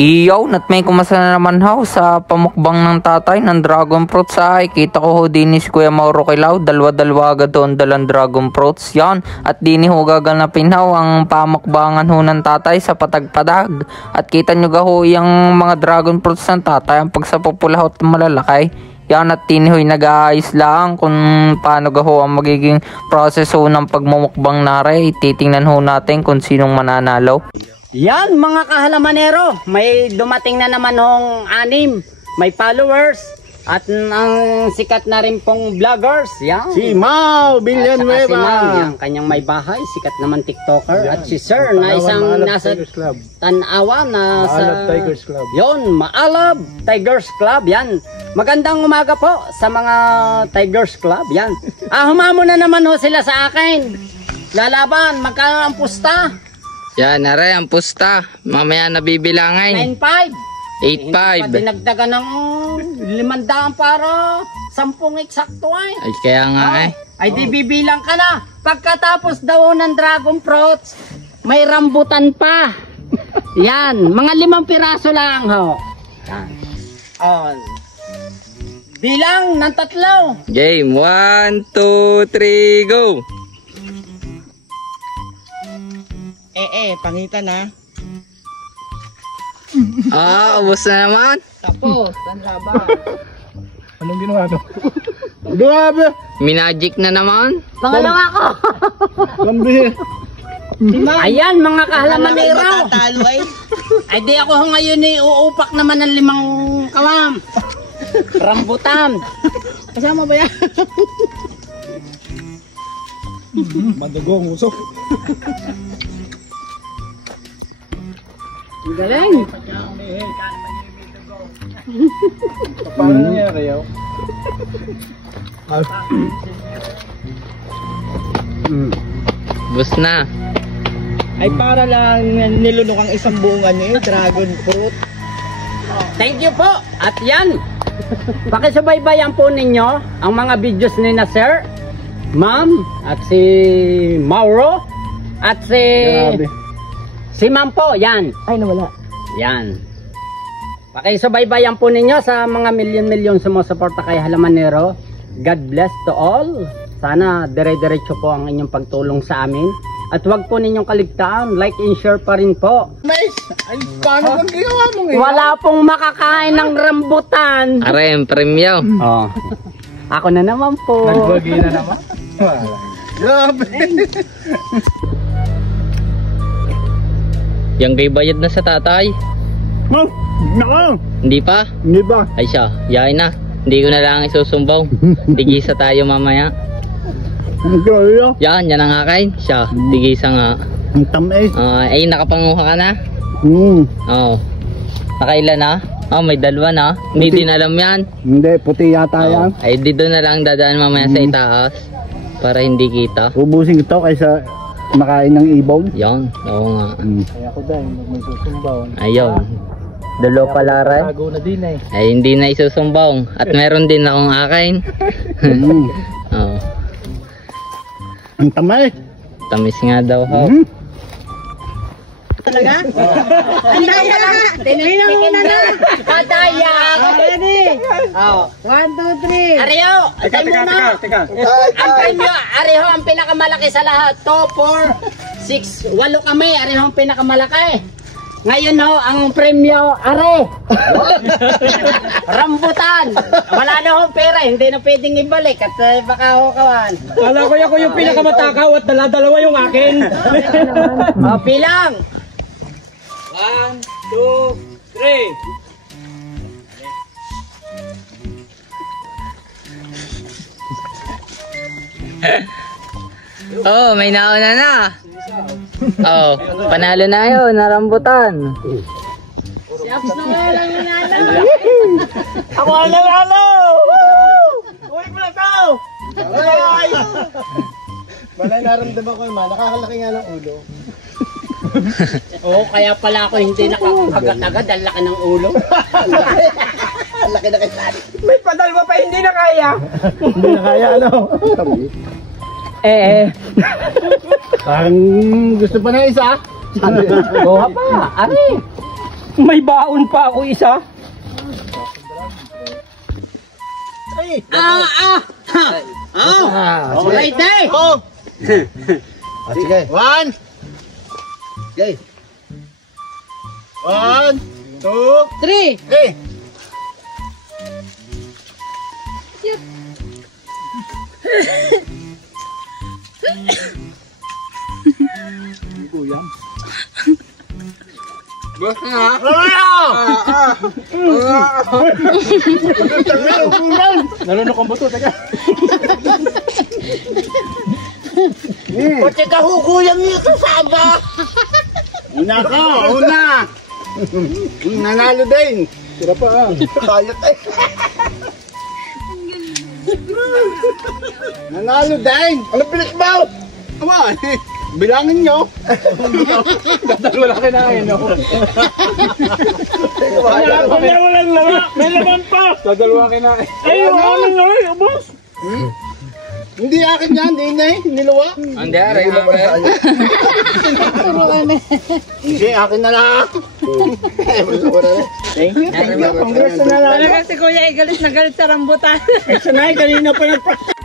Iyaw, natmay kumasa na naman ho sa pamukbang ng tatay ng dragon fruits ay kita ko ho din si Kuya Mauro Kilaw, dalawa agad doon dalang dragon fruits yan. At din ho gaganapin ho ang pamukbangan ho ng tatay sa patagpadag. At kita nyo ga ho yung mga dragon fruits ng tatay ang pagsapupula ho malalakay. Yan at din ho'y nag-aayos lang kung paano ga ho ang magiging process ho ng pagmumukbang nare. Titingnan ho natin kung sinong mananalo. Yan mga kahalamanero, may dumating na naman hong 6, may followers at ang sikat na rin pong vloggers. Yan. Si Mau Villanueva. Si Mau, yan, kanyang may bahay, sikat naman TikToker. Yan. At si Sir na isang nasa Tanawa na sa Maalab Tigers Club. Yon, Maalab Tigers Club. Yan. Magandang umaga po sa mga Tigers Club. Yan. Humamo na naman ho sila sa akin. Lalaban, magkano ang pusta? Yan, nare ang pusta. Mamaya nabibilangay. 9.5. 8.5. Dinagdagan ng 500 para 10 eksakto ay. Ay, kaya nga eh. Ay di bibilang ka na. Pagkatapos daw ng dragon fruits, may rambutan pa. Yan, mga 5 piraso lang ho. Yan. Oh. Bilang ng 3. Game 1, 2, 3, go! Pangitan na. Ubos na naman. Tapos, ang laban. Anong ginawa to? Grabe! Minagic na naman. Pangalawa ko. Lambi! Ayan mga kahalamanero. Talo ay. Ay di ako ngayon uupak naman ng 5 kawam. Rambutan. Kasama ba yan? Madugong usok. Galing. Paano nangyari yaw? Ubos na. Ay para lang nilunok ang isang buong dragon fruit. Thank you po. At yan. Pakisubaybayan po ninyo ang mga videos ni na Sir, Ma'am, at si Mauro, at si Ma'am po. Yan. Ay nawala. Yan. Pakisubaybayan po ninyo sa mga milyon-milyon sumusuporta kay Halamanero. God bless to all. Sana dire-diretso po ang inyong pagtulong sa amin. At huwag po ninyong kaligtaan, like and share pa rin po. Nice! Ay, paano bang ginawa mo ngayon? Wala pong makakain ng rambutan. Are, premyo. Oh. Ako na naman po. Nagbagi na naman? Grabe! Yang kay bayad na sa tatay. Nako! Hindi pa? Hindi ba? Ay siya, yain na. Hindi ko na lang isusumbaw. Tigisa tayo mamaya. Yan ang akin. Siya, tigisa nga. Ang tamis. Ay, nakapanguha ka na? Oo. Nakailan na? May 2 na. Hindi din alam yan. Hindi, puti yata yan. Ay, dito na lang dadaan mamaya sa itaas. Para hindi kita. Ubusin ito kaysa makain ng ibon. Yan, oo nga. Kaya ako dahil may susumbaw. Ayun. Dulo pala rin. Tago na din eh. Ay, hindi na isusumbong. At meron din akong akin. Oo. Ang tamay. Tamis nga daw ho. Talaga? Andaya lang. Tininom muna na. Andaya. Ready? 1, 2, 3. Ariyo. Teka. Ang premyo, ariho ang pinakamalaki sa lahat. 2, 4, 6, 8 kami. Ariho ang pinakamalaki. Ngayon ho, ang premyo, are. Rambutan. Wala na hong pera, hindi na pwedeng ibalik at baka ho kawan. Kala ko ako yung pinakamatakaw at dala-dalawa yung akin. Pilang. 1, 2, 3. Oh, may nauna na. Oh, panalo na yun, narambutan. Siyaps na nga lang nanalo. Ako ang nanalo! Uy, pala to! Balay naramdaman ko naman, nakakalaki nga ng ulo. Oo, kaya pala ako hindi nakakagat-agad, ang laki ng ulo. Ang laki na kay Sari. May padalwa pa hindi na kaya. Hindi na kaya, ano? Parang gusto pa na isa. Kuha pa, ari. May baon pa ako isa. Alright, day! Sige. 1. Okay. 1, 2, 3! 3. Nalunok ang buto, teka. Pati kahuguyang nito sa aba. Una ka, una. Nanalo din. Tira pa ah. Kaya tayo. Nanalo din. Ano pilit mo? Aba, bilangin nyo. Wala kinain, no? Walang laman. May laman pa. Dadalwa kinain. Ay, ano nga eh, boss? Hindi akin yan, hindi na eh. Niluwa. Hindi, aray na Hindi, akin na lang. Thank you. Congrats na lang. Talaga si Kuya ay galit na galit sa rambutan. Sanay, kanina pa nagpraktis.